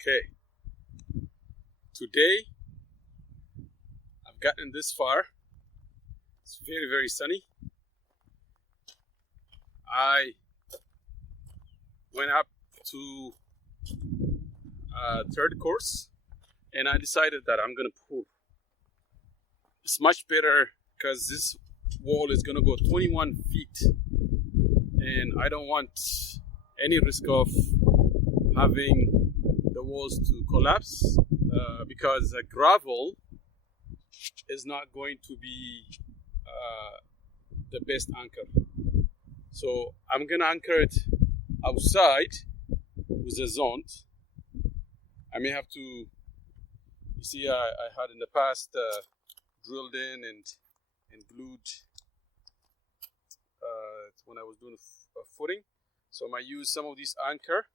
Okay, today I've gotten this far. It's very, very sunny. I went up to third course and I decided that I'm gonna pour. It's much better because this wall is gonna go 21 feet and I don't want any risk of having the walls to collapse because gravel is not going to be the best anchor. So I'm gonna anchor it outside with a zont. I may have to, you see, I had in the past drilled in and glued when I was doing footing. So I might use some of these anchor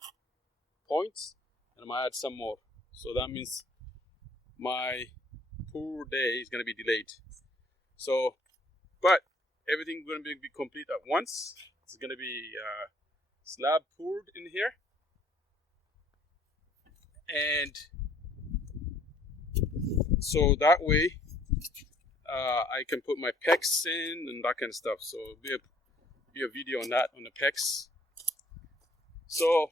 points and I might add some more. So that means my pour day is going to be delayed. So, but everything's going to be complete at once. It's going to be slab poured in here. And so that way I can put my pecs in and that kind of stuff. So it'll be a video on that, on the pecs. So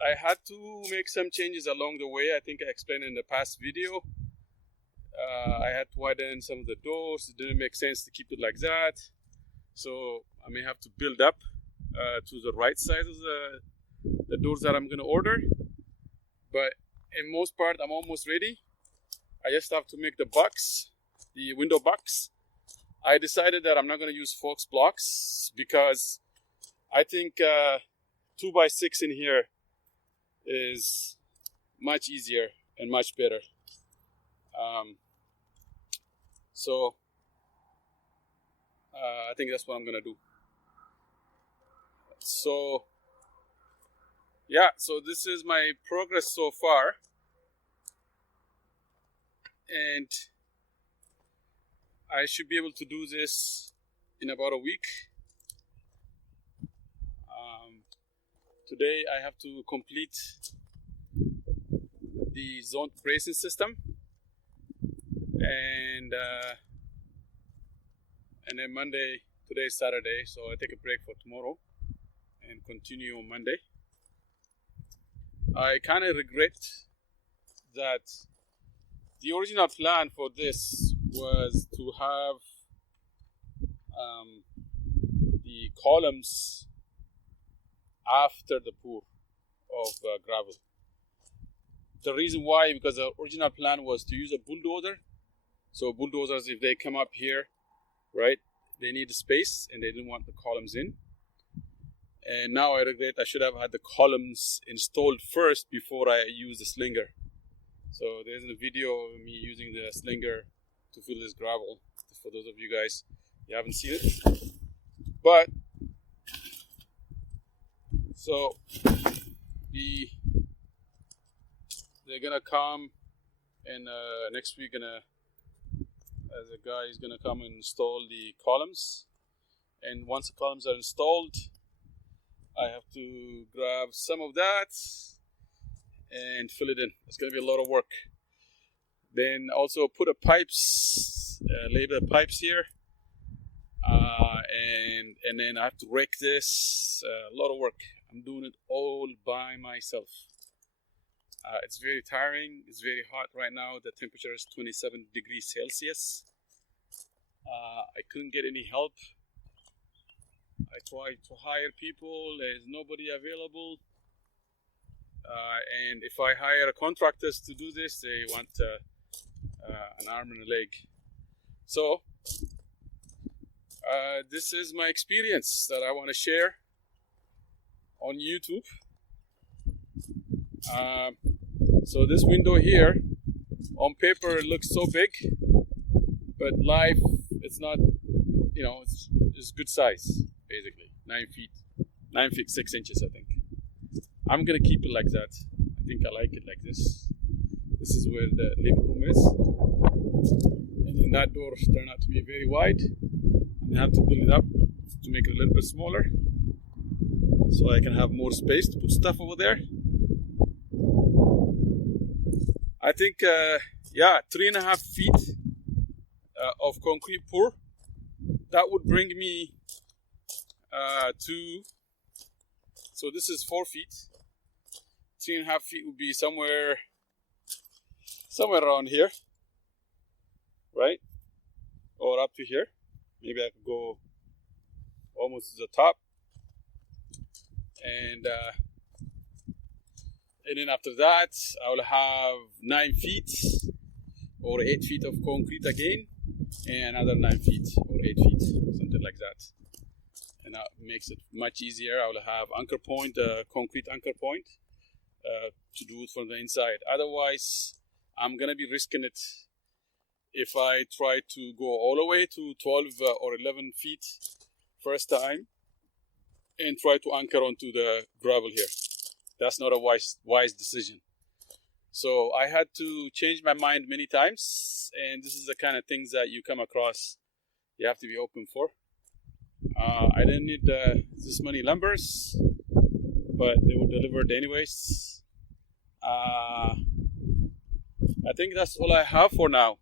I had to make some changes along the way. I think I explained in the past video. I had to widen some of the doors. It didn't make sense to keep it like that. So I may have to build up to the right size of the doors that I'm going to order. But in most part, I'm almost ready. I just have to make the box, the window box. I decided that I'm not going to use Fox blocks because I think 2x6 in here is much easier and much better. So I think that's what I'm gonna do. So yeah, so this is my progress so far, and I should be able to do this in about a week. Today I have to complete the zone bracing system, and then Monday, today is Saturday, so I take a break for tomorrow and continue on Monday. I kind of regret that the original plan for this was to have the columns after the pour of gravel. The reason why, because the original plan was to use a bulldozer. So bulldozers, if they come up here, right, they need space and they didn't want the columns in. And now I regret I should have had the columns installed first before I use the slinger. So there's a video of me using the slinger to fill this gravel. For those of you guys who haven't seen it. But so they're gonna come, and next week as a guy is gonna come and install the columns. And once the columns are installed, I have to grab some of that and fill it in. It's gonna be a lot of work. Then also put a pipes, label the pipes here, and then I have to rake this. A lot of work. I'm doing it all by myself. It's very tiring. It's very hot right now. The temperature is 27 degrees Celsius. I couldn't get any help. I tried to hire people. There's nobody available. And if I hire contractors to do this, they want an arm and a leg. So this is my experience that I want to share on YouTube. So this window here, on paper it looks so big, but live it's not, you know, it's good size, basically. 9 feet 6 inches, I think. I'm gonna keep it like that. I think I like it like this. This is where the living room is, and then that door turned out to be very wide. I have to build it up to make it a little bit smaller, so I can have more space to put stuff over there. I think, yeah, 3.5 feet of concrete pour. That would bring me to, so this is 4 feet. 3.5 feet would be somewhere around here, right? Or up to here. Maybe I could go almost to the top. And then after that, I will have 9 feet or 8 feet of concrete again, and another 9 feet or 8 feet, something like that. And that makes it much easier. I will have anchor point, concrete anchor point, to do it from the inside. Otherwise, I'm gonna be risking it if I try to go all the way to 12 or 11 feet first time and try to anchor onto the gravel here. That's not a wise decision. So I had to change my mind many times, and this is the kind of things that you come across you have to be open for. I didn't need this many lumbers, but they were delivered anyways. I think that's all I have for now.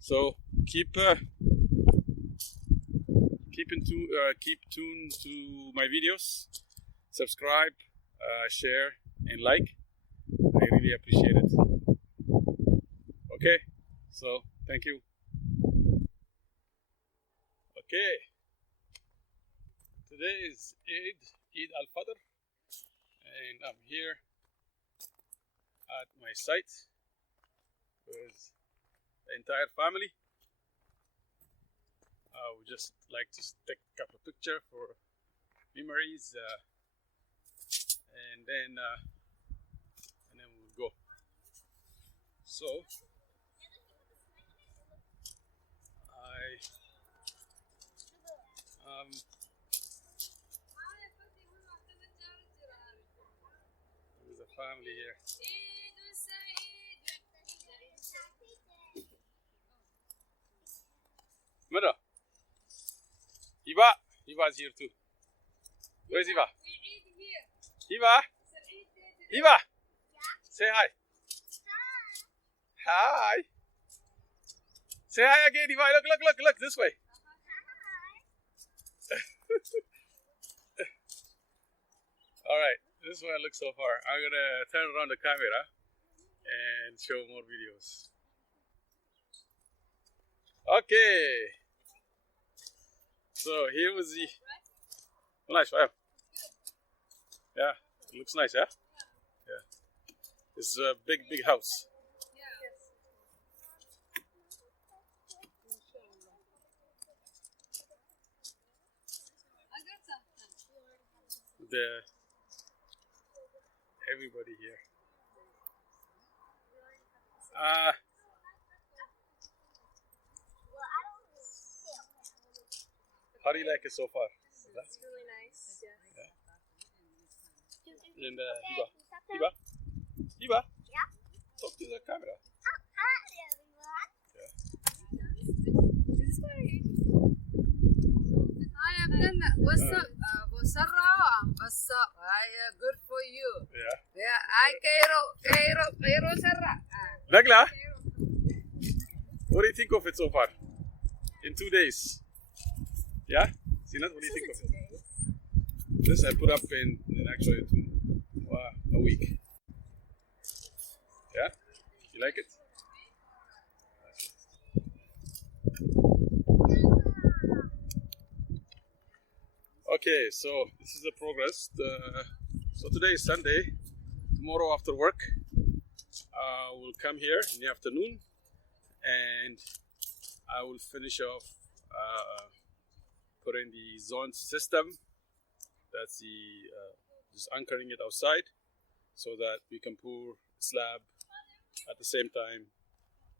So keep tuned to my videos. Subscribe, share, and like. I really appreciate it. Okay, so thank you. Okay, today is Eid al-Fitr, and I'm here at my site with the entire family. I would just like to take a couple of pictures for memories, and then we'll go. So there's a family here. Mother, Hiba's here too. Where's Hiba? Hiba, say hi. Hi. Say hi again, Hiba. Look this way. All right, this is what it looks so far. I'm gonna turn around the camera and show more videos. Okay. So here was the nice fire. Yeah, it looks nice, yeah? Yeah. This is a big house. Everybody here. How do you like it so far? It's really nice. Yeah. And Hiba. Yeah. Talk to the camera. Hi everyone. Hi Abdullah. What's up? What's up? Good for you. Yeah. I Cairo Sarra. Nagla, what do you think of it so far? In 2 days? Yeah? Sinat, what do you think of it? This I put up in actually a week. Yeah? You like it? Okay, so this is the progress. So today is Sunday. Tomorrow after work, we'll come here in the afternoon and I will finish off putting the zone system. That's the just anchoring it outside so that we can pour slab at the same time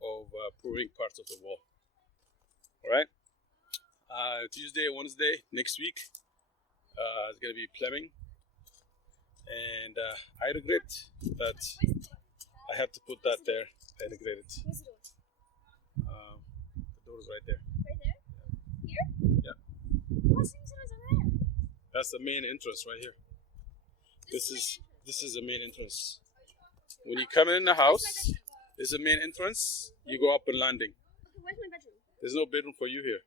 of pouring parts of the wall. All right. Tuesday, Wednesday next week, it's gonna be plumbing, and I regret that I have to put that there. I regret it. Where's the door? The door is right there. Right there? Here? Yeah. What seems over there? That's the main entrance right here. This is the main entrance. When you come in the house, This is the main entrance. You go up and landing. Okay, where's my bedroom? There's no bedroom for you here.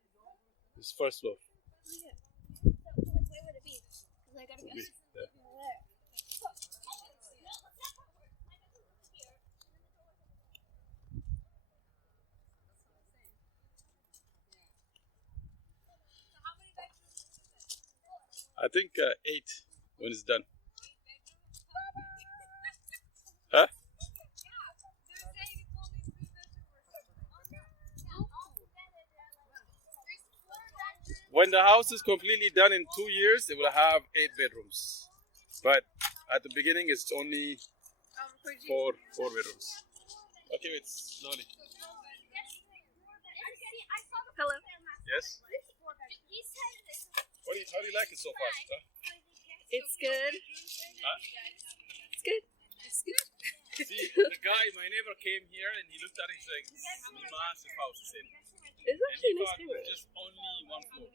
This is first floor. Oh, yeah. So, where would it be? Because I gotta go. There. There. I think 8 when it's done. Huh? When the house is completely done in 2 years, it will have 8 bedrooms. But at the beginning, it's only four bedrooms. Okay, wait, slowly. Hello. Yes? How do you like it so far, Sita? It's good. Huh? It's good. It's good. See, the guy, my neighbor came here and he looked at it, he's like, this is a massive house, he said. It's And actually he a nice thought it was neighborhood. just only one floor.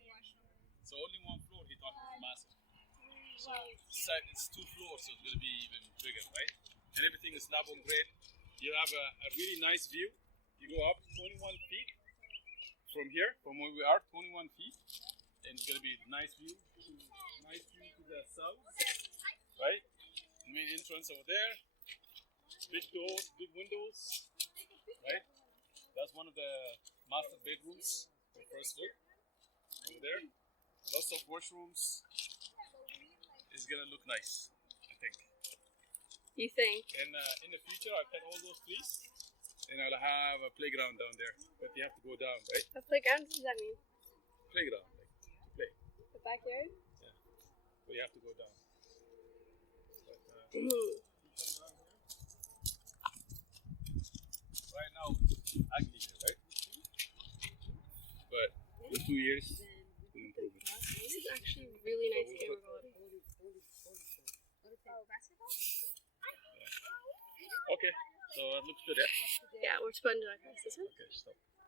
So only one floor, he thought it was massive. So it's 2 floors, so it's going to be even bigger, right? And everything is slab on grade. You have a really nice view. You go up 21 feet from here, from where we are, 21 feet. And it's going to be a nice view to the south, right? The main entrance over there. Big doors, big windows, right? That's one of the master bedrooms, the first floor, over there. Lots of washrooms. It's gonna look nice, I think. You think? And in the future, I'll cut all those trees, and I'll have a playground down there. But you have to go down, right? A playground? What does that mean? Playground, like to play. The backyard? But you have to go down. But, right now, it's ugly here, right? But in 2 years, we'll improve it. This is actually really nice neighborhood. Okay, so that looks good, yeah? Yeah, we're spending our this one. Okay, stop.